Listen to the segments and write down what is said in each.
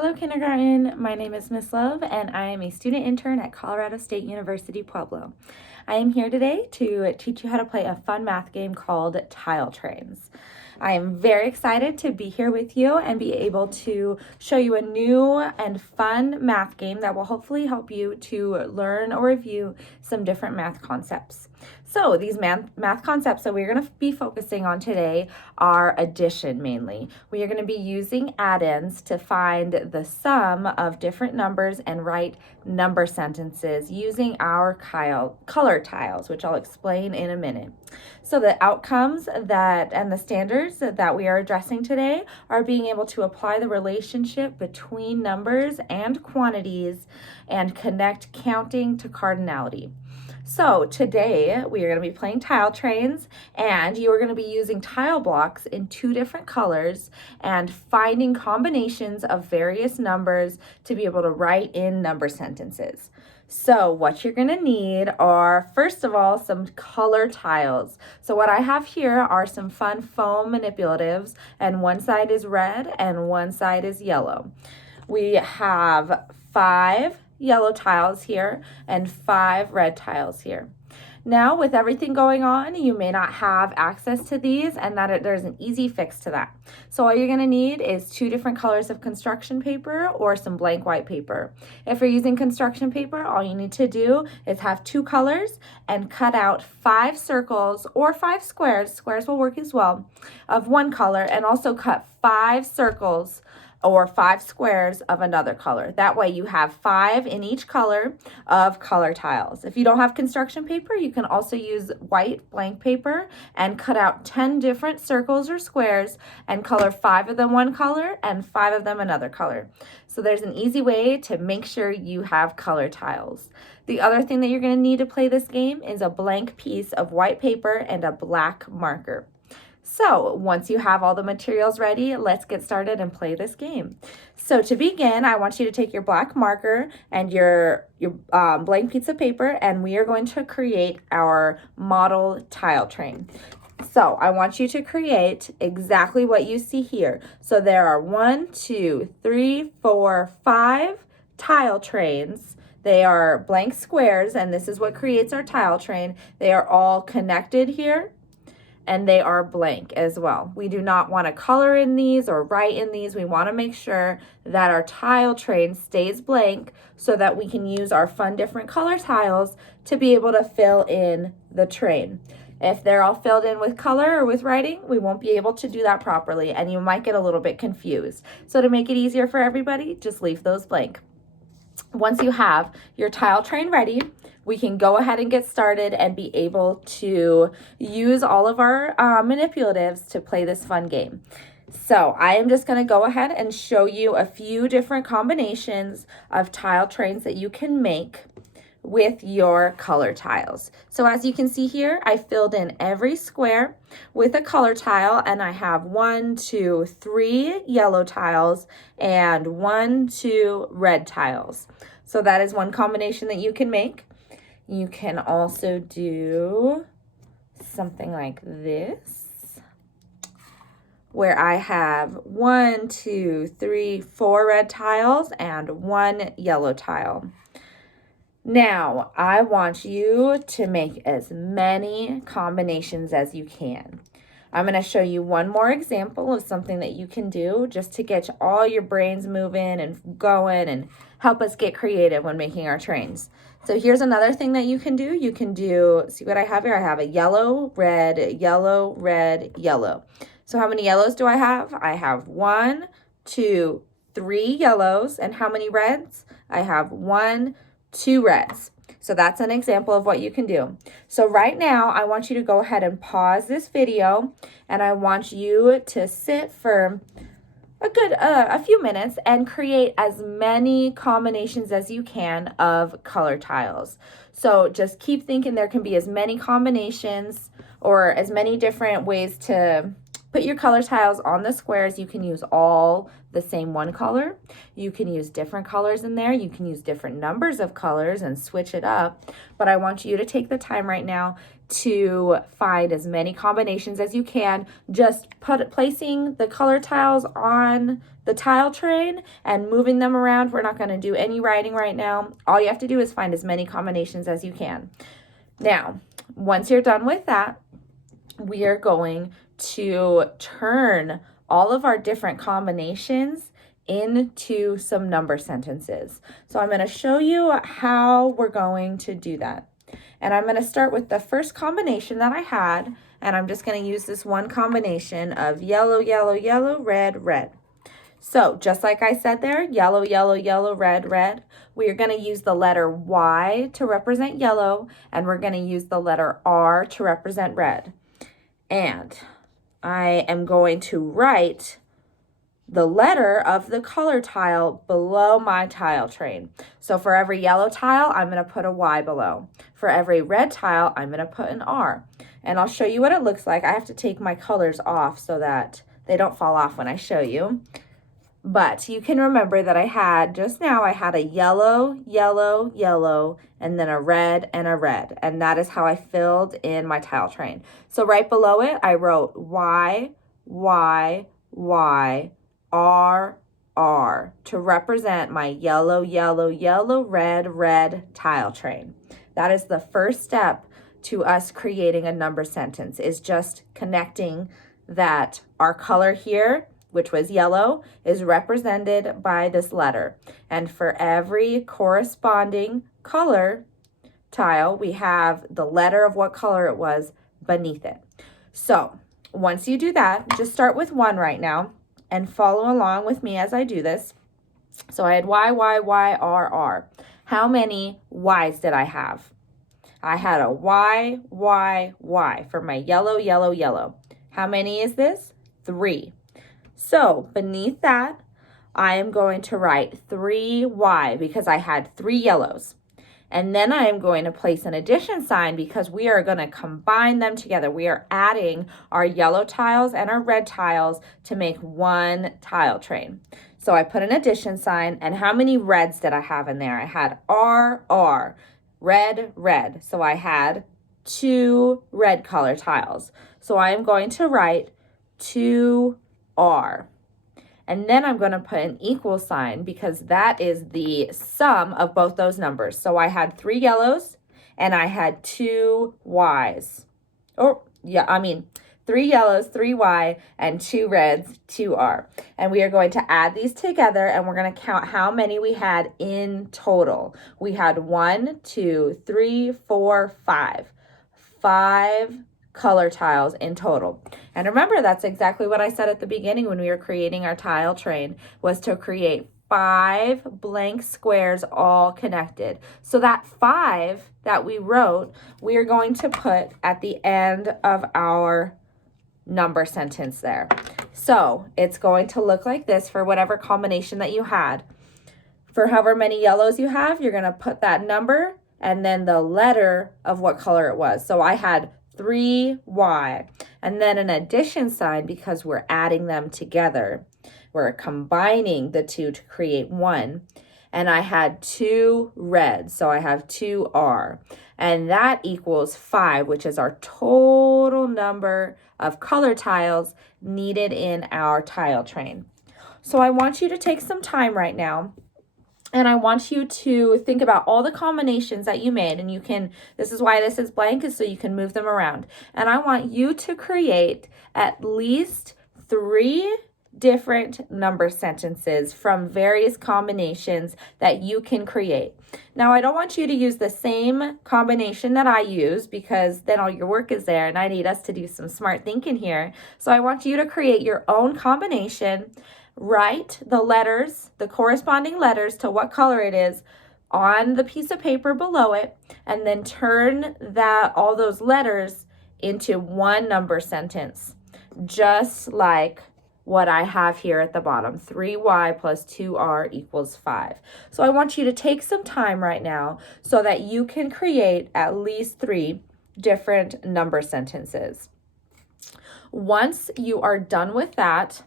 Hello kindergarten, my name is Miss Love and I am a student intern at Colorado State University, Pueblo. I am here today to teach you how to play a fun math game called Tile Trains. I am very excited to be here with you and be able to show you a new and fun math game that will hopefully help you to learn or review some different math concepts. So these math concepts that we're going to be focusing on today are addition mainly. We are going to be using add-ins to find the sum of different numbers and write number sentences using our color tiles, which I'll explain in a minute. So the outcomes and the standards that we are addressing today are being able to apply the relationship between numbers and quantities and connect counting to cardinality. So today we are going to be playing tile trains, and you are going to be using tile blocks in two different colors and finding combinations of various numbers to be able to write in number sentences. So what you're going to need are, first of all, some color tiles. So what I have here are some fun foam manipulatives, and one side is red and one side is yellow. We have 5 yellow tiles here and 5 red tiles here. Now, with everything going on, you may not have access to these, and there's an easy fix to that. So all you're going to need is 2 different colors of construction paper or some blank white paper. If you're using construction paper, all you need to do is have 2 colors and cut out 5 circles or 5 squares will work as well, of one color, and also cut 5 circles or 5 squares of another color. That way you have 5 in each color of color tiles. If you don't have construction paper, you can also use white blank paper and cut out 10 different circles or squares and color 5 of them one color and 5 of them another color. So there's an easy way to make sure you have color tiles. The other thing that you're going to need to play this game is a blank piece of white paper and a black marker. So once you have all the materials ready, let's get started and play this game. So to begin, I want you to take your black marker and your blank piece of paper, and we are going to create our model tile train. So I want you to create exactly what you see here. So there are 1, 2, 3, 4, 5 tile trains. They are blank squares, and this is what creates our tile train. They are all connected here, and they are blank as well. We do not want to color in these or write in these. We want to make sure that our tile train stays blank so that we can use our fun different color tiles to be able to fill in the train. If they're all filled in with color or with writing, we won't be able to do that properly, and you might get a little bit confused. So to make it easier for everybody, just leave those blank. Once you have your tile train ready, we can go ahead and get started and be able to use all of our manipulatives to play this fun game. So I am just going to go ahead and show you a few different combinations of tile trains that you can make with your color tiles. So as you can see here, I filled in every square with a color tile, and I have 1, 2, 3 yellow tiles and 1, 2 red tiles. So that is one combination that you can make. You can also do something like this, where I have 1, 2, 3, 4 red tiles and 1 yellow tile. Now, I want you to make as many combinations as you can. I'm going to show you one more example of something that you can do just to get all your brains moving and going and help us get creative when making our trains. So here's another thing that you can do. You can do, see what I have here? I have a yellow, red, yellow, red, yellow. So how many yellows do I have? I have 1, 2, 3 yellows. And how many reds? I have 1, 2 reds. So that's an example of what you can do. So right now, I want you to go ahead and pause this video, and I want you to sit for a few minutes and create as many combinations as you can of color tiles. So just keep thinking there can be as many combinations or as many different ways to put your color tiles on the squares. You can use all the same one color. You can use different colors in there. You can use different numbers of colors and switch it up. But I want you to take the time right now to find as many combinations as you can. Just placing the color tiles on the tile train and moving them around. We're not going to do any writing right now. All you have to do is find as many combinations as you can. Now, once you're done with that, we are going to turn all of our different combinations into some number sentences. So I'm going to show you how we're going to do that. And I'm going to start with the first combination that I had, and I'm just going to use this one combination of yellow, yellow, yellow, red, red. So just like I said there, yellow, yellow, yellow, red, red, we are going to use the letter Y to represent yellow, and we're going to use the letter R to represent red. And I am going to write the letter of the color tile below my tile train. So for every yellow tile, I'm going to put a Y below. For every red tile, I'm going to put an R. And I'll show you what it looks like. I have to take my colors off so that they don't fall off when I show you. But you can remember that I had a yellow, yellow, yellow, and then a red and a red. And that is how I filled in my tile train. So right below it, I wrote Y, Y, Y, R, R to represent my yellow, yellow, yellow, red, red tile train. That is the first step to us creating a number sentence, is just connecting that our color here, which was yellow, is represented by this letter. And for every corresponding color tile, we have the letter of what color it was beneath it. So once you do that, just start with one right now and follow along with me as I do this. So I had Y, Y, Y, R, R. How many Y's did I have? I had a Y, Y, Y for my yellow, yellow, yellow. How many is this? 3. So beneath that, I am going to write 3Y because I had 3 yellows. And then I am going to place an addition sign because we are going to combine them together. We are adding our yellow tiles and our red tiles to make one tile train. So I put an addition sign, and how many reds did I have in there? I had R, R, red, red. So I had 2 red color tiles. So I am going to write 2R. And then I'm going to put an equal sign because that is the sum of both those numbers. So I had 3 yellows and I had 2 Ys. 3 yellows, 3 Y, and 2 reds, 2 R. And we are going to add these together, and we're going to count how many we had in total. We had 1, 2, 3, 4, 5. 5 color tiles in total. And remember, that's exactly what I said at the beginning when we were creating our tile train, was to create 5 blank squares all connected. So that 5 that we wrote, we are going to put at the end of our number sentence there. So it's going to look like this for whatever combination that you had. For however many yellows you have, you're going to put that number and then the letter of what color it was. So I had 3Y, and then an addition sign because we're adding them together. We're combining the two to create one. And I had 2 reds, so I have 2R. And that equals 5, which is our total number of color tiles needed in our tile train. So I want you to take some time right now, and I want you to think about all the combinations that you made, and you can, this is why this is blank, is so you can move them around. And I want you to create at least 3 different number sentences from various combinations that you can create. Now, I don't want you to use the same combination that I use because then all your work is there, and I need us to do some smart thinking here. So I want you to create your own combination. Write the letters, the corresponding letters to what color it is on the piece of paper below it, and then turn all those letters into one number sentence, just like what I have here at the bottom. 3Y plus 2R equals 5. So I want you to take some time right now so that you can create at least 3 different number sentences. Once you are done with that,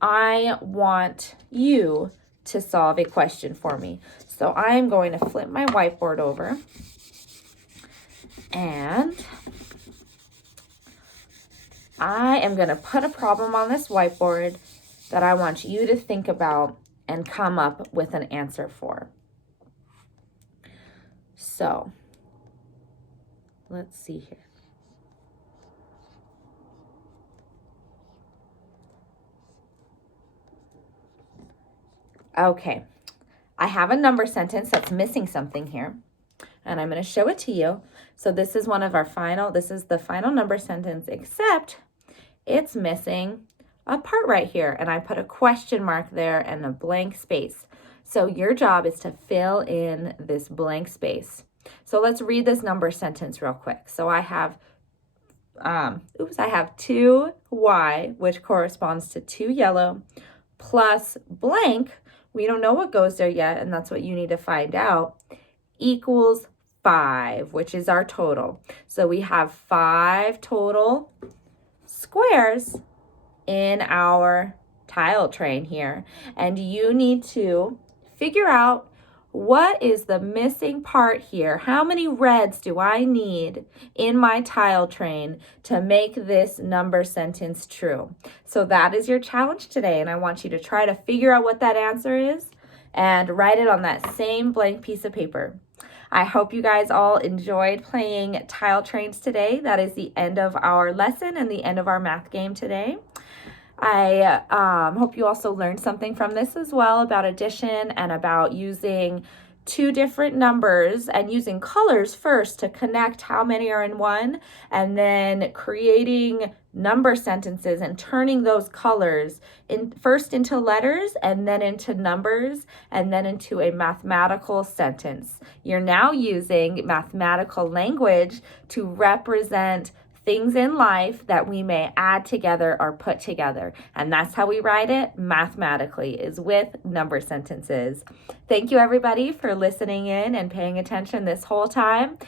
I want you to solve a question for me. So I'm going to flip my whiteboard over, and I am going to put a problem on this whiteboard that I want you to think about and come up with an answer for. So let's see here. Okay, I have a number sentence that's missing something here, and I'm going to show it to you. So this is this is the final number sentence, except it's missing a part right here, and I put a question mark there and a blank space. So your job is to fill in this blank space. So let's read this number sentence real quick. So I have 2y, which corresponds to 2 yellow, plus blank, we don't know what goes there yet, and that's what you need to find out, equals 5, which is our total. So we have 5 total squares in our tile train here, and you need to figure out what is the missing part here. How many reds do I need in my tile train to make this number sentence true? So that is your challenge today, and I want you to try to figure out what that answer is and write it on that same blank piece of paper. I hope you guys all enjoyed playing tile trains today. That is the end of our lesson and the end of our math game today. I hope you also learned something from this as well about addition and about using 2 different numbers and using colors first to connect how many are in one, and then creating number sentences and turning those colors first into letters and then into numbers and then into a mathematical sentence. You're now using mathematical language to represent things in life that we may add together or put together. And that's how we write it mathematically, is with number sentences. Thank you, everybody, for listening in and paying attention this whole time.